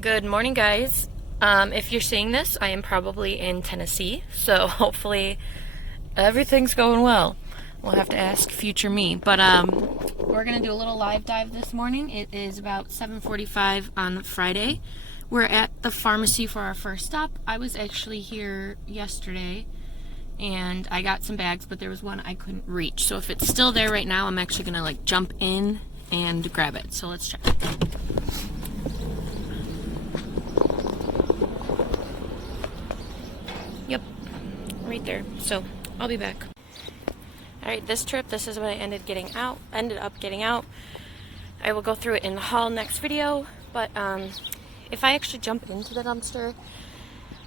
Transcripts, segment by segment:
Good morning, guys. If you're seeing this, I am probably in Tennessee, so hopefully everything's going well. We'll have to ask future me. But we're gonna do a little live dive this morning. It is about 7:45 on Friday. We're at the pharmacy for our first stop. I was actually here yesterday, and I got some bags, but there was one I couldn't reach. So if it's still there right now, I'm actually gonna jump in and grab it. So let's check. Yep, right there. So I'll be back. All right, this is what I ended up getting out. I will go through it in the haul next video. But if I actually jump into the dumpster,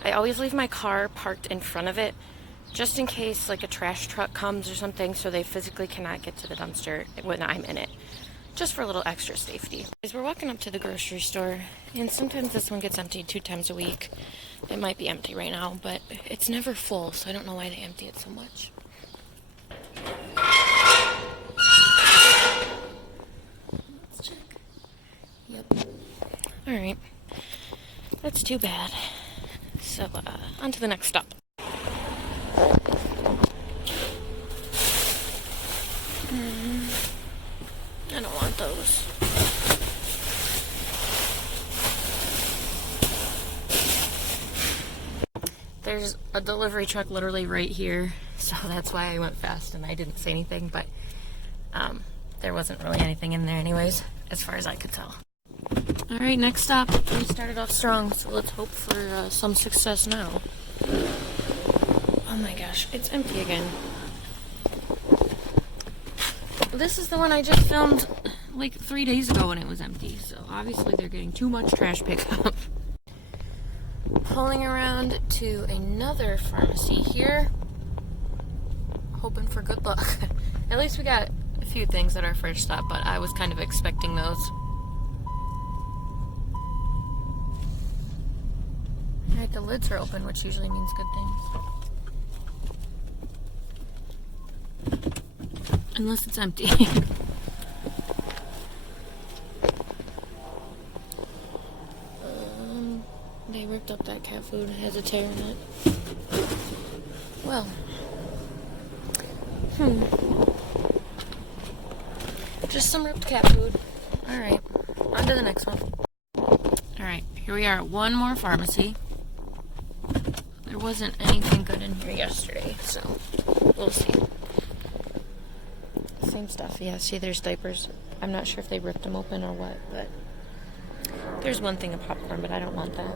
I always leave my car parked in front of it, just in case like a trash truck comes or something, so they physically cannot get to the dumpster when I'm in it. Just for a little extra safety. As we're walking up to the grocery store, and sometimes this one gets emptied 2 times a week. It might be empty right now, but it's never full, so I don't know why they empty it so much. Let's check. Yep. Alright. That's too bad. So, on to the next stop. I don't want those. There's a delivery truck literally right here, so that's why I went fast and I didn't say anything, but there wasn't really anything in there anyways, as far as I could tell. Alright, next stop. We started off strong, so let's hope for some success now. Oh my gosh, it's empty again. This is the one I just filmed like 3 days ago when it was empty, so obviously they're getting too much trash pickup. Pulling around to another pharmacy here, hoping for good luck. At least we got a few things at our first stop, but I was kind of expecting those. Alright, the lids are open, which usually means good things. Unless it's empty. They ripped up that cat food. It has a tear in it. Well. Just some ripped cat food. Alright. On to the next one. Alright. Here we are at one more pharmacy. There wasn't anything good in here yesterday, so we'll see. Same stuff. Yeah, see, there's diapers. I'm not sure if they ripped them open or what, but there's one thing of popcorn, but I don't want that.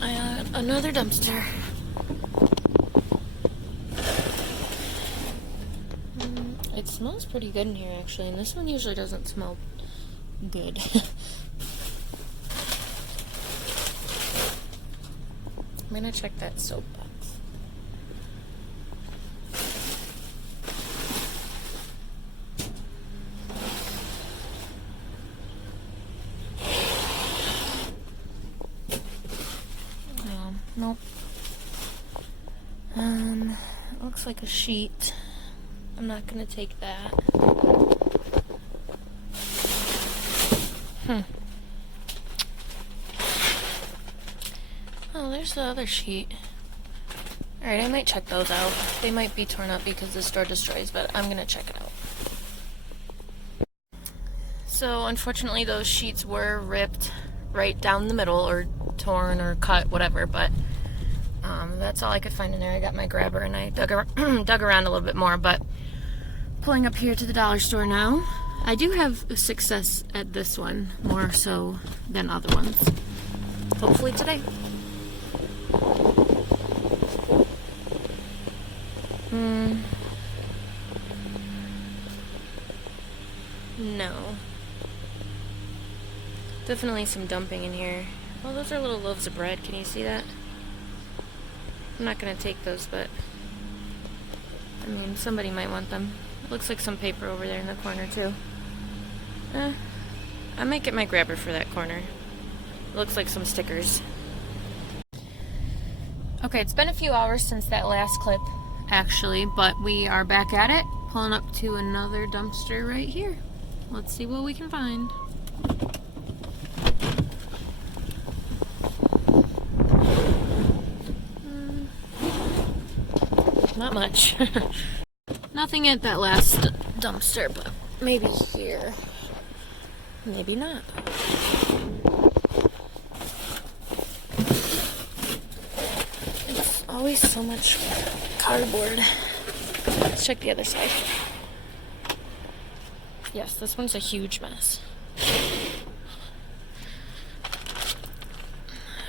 I got another dumpster. It smells pretty good in here, actually, and this one usually doesn't smell good. I'm gonna check that soap box. Nope. Looks like a sheet. I'm not gonna take that. Oh, there's the other sheet. Alright, I might check those out. They might be torn up because the store destroys, but I'm gonna check it out. So, unfortunately, those sheets were ripped right down the middle, or torn or cut, whatever, but that's all I could find in there. I got my grabber and I dug around a little bit more, but pulling up here to the dollar store now. I do have success at this one, more so than other ones. Hopefully today. No. Definitely some dumping in here. Oh, those are little loaves of bread. Can you see that? I'm not going to take those, but I mean, somebody might want them. It looks like some paper over there in the corner, too. I might get my grabber for that corner. It looks like some stickers. Okay, it's been a few hours since that last clip, actually, but we are back at it, pulling up to another dumpster right here. Let's see what we can find. not much. Nothing at that last dumpster, but maybe here. Maybe not. It's always so much cardboard. Let's check the other side. Yes, this one's a huge mess.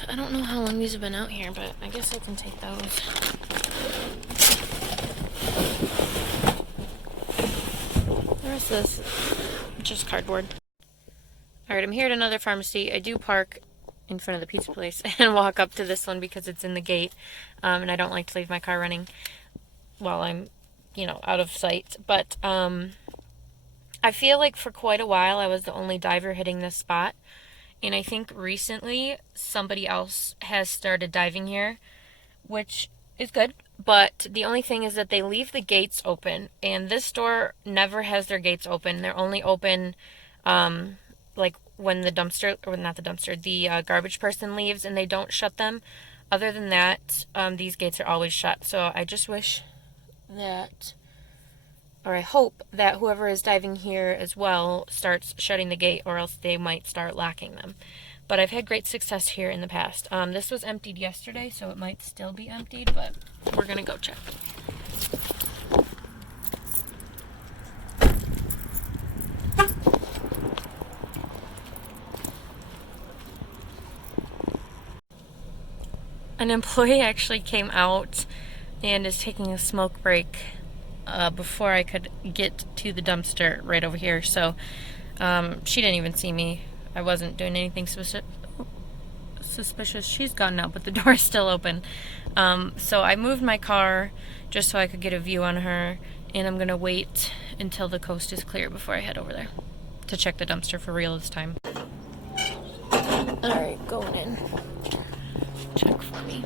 I don't know how long these have been out here, but I guess I can take those. The rest of this is just cardboard. Alright, I'm here at another pharmacy. I do park in front of the pizza place and walk up to this one because it's in the gate. And I don't like to leave my car running while I'm, you know, out of sight. But I feel like for quite a while I was the only diver hitting this spot. And I think recently somebody else has started diving here, which is good. But the only thing is that they leave the gates open. And this store never has their gates open. They're only open like when the dumpster, or not the dumpster, the garbage person leaves, and they don't shut them. Other than that, these gates are always shut. So I just wish that, or I hope that whoever is diving here as well starts shutting the gate, or else they might start locking them. But I've had great success here in the past. This was emptied yesterday, so it might still be emptied, but we're gonna go check. An employee actually came out and is taking a smoke break before I could get to the dumpster right over here. So she didn't even see me. I wasn't doing anything suspicious. She's gone now, but the door is still open. So I moved my car just so I could get a view on her, and I'm gonna wait until the coast is clear before I head over there to check the dumpster for real this time. Alright, going in. Check for me.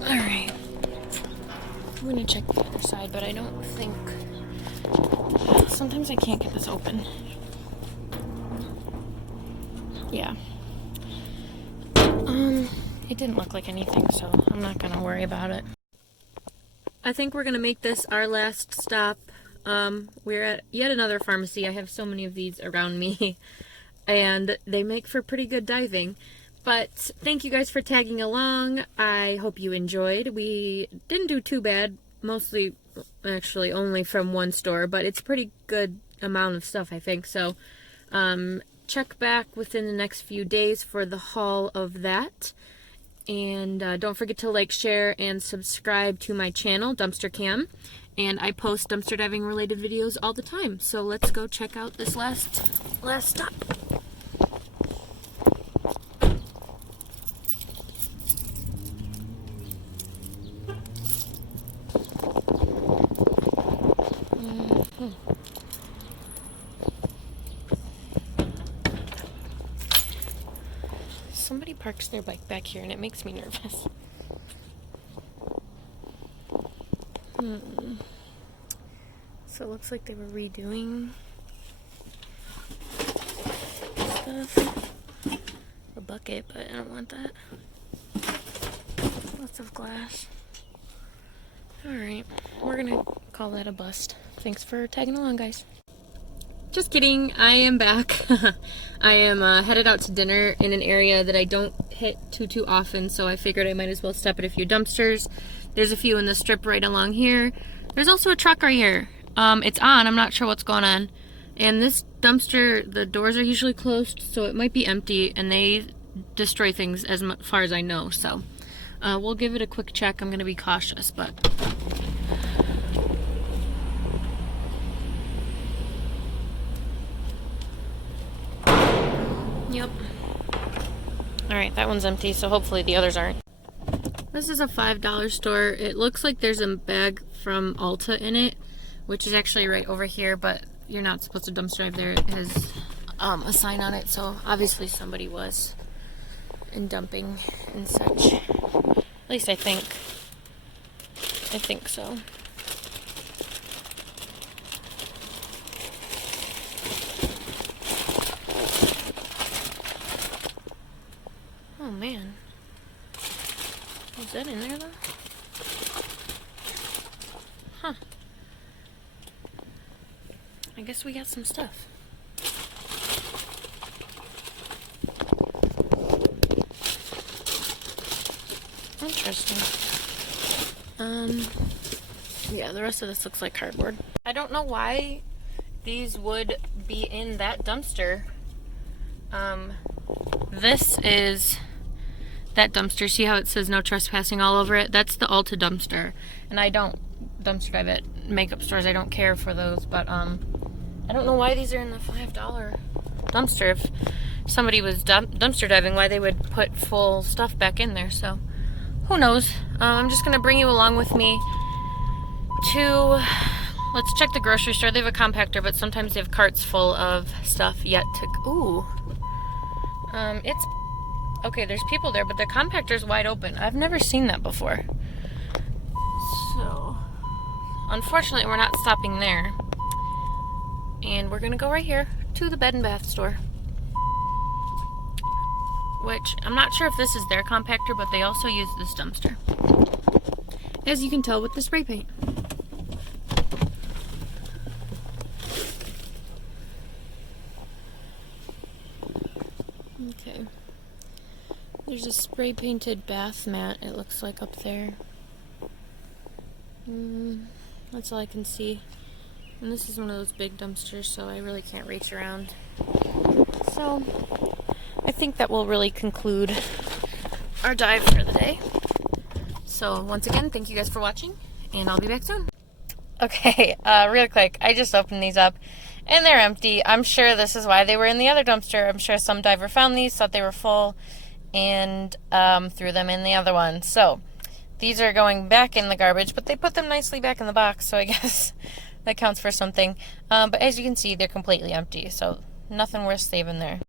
Alright. I'm gonna check the other side, but I don't think... Sometimes I can't get this open. Yeah. It didn't look like anything, so I'm not gonna worry about it. I think we're gonna make this our last stop. We're at yet another pharmacy. I have so many of these around me, and they make for pretty good diving. But thank you guys for tagging along. I hope you enjoyed. We didn't do too bad, mostly, actually, only from one store, but it's a pretty good amount of stuff, I think. So, check back within the next few days for the haul of that. And don't forget to like, share, and subscribe to my channel, Dumpster Cam. And I post dumpster diving related videos all the time. So let's go check out this last stop. Somebody parks their bike back here and it makes me nervous. So it looks like they were redoing stuff. A bucket, but I don't want that. Lots of glass. Alright, we're gonna call that a bust. Thanks for tagging along, guys. Just kidding, I am back. I am headed out to dinner in an area that I don't hit too often, so I figured I might as well stop at a few dumpsters. There's a few in the strip right along here. There's also a truck right here. It's on, I'm not sure what's going on. And this dumpster, the doors are usually closed, so it might be empty, and they destroy things as far as I know, so we'll give it a quick check. I'm gonna be cautious, but... Yep. Alright, that one's empty, so hopefully the others aren't. This is a $5 store. It looks like there's a bag from Ulta in it, which is actually right over here, but you're not supposed to dumpster dive there. It has a sign on it, so obviously somebody was in dumping and such. At least I think. I think so. Oh man. I guess we got some stuff. Interesting. Yeah, the rest of this looks like cardboard. I don't know why these would be in that dumpster. This is that dumpster. See how it says no trespassing all over it? That's the Ulta dumpster. And I don't dumpster dive at makeup stores. I don't care for those, but I don't know why these are in the $5 dumpster. If somebody was dumpster diving, why they would put full stuff back in there. So who knows? I'm just gonna bring you along with me to, let's check the grocery store. They have a compactor, but sometimes they have carts full of stuff yet to, ooh. It's, okay, there's people there, but the compactor's wide open. I've never seen that before. So, unfortunately, we're not stopping there. And we're gonna go right here to the bed and bath store. Which, I'm not sure if this is their compactor, but they also use this dumpster. As you can tell with the spray paint. Okay. There's a spray painted bath mat, it looks like, up there. That's all I can see. And this is one of those big dumpsters, so I really can't reach around. So, I think that will really conclude our dive for the day. So, once again, thank you guys for watching, and I'll be back soon. Okay, real quick, I just opened these up, and they're empty. I'm sure this is why they were in the other dumpster. I'm sure some diver found these, thought they were full, and threw them in the other one. So, these are going back in the garbage, but they put them nicely back in the box, so I guess that counts for something. But as you can see, they're completely empty, so nothing worth saving there.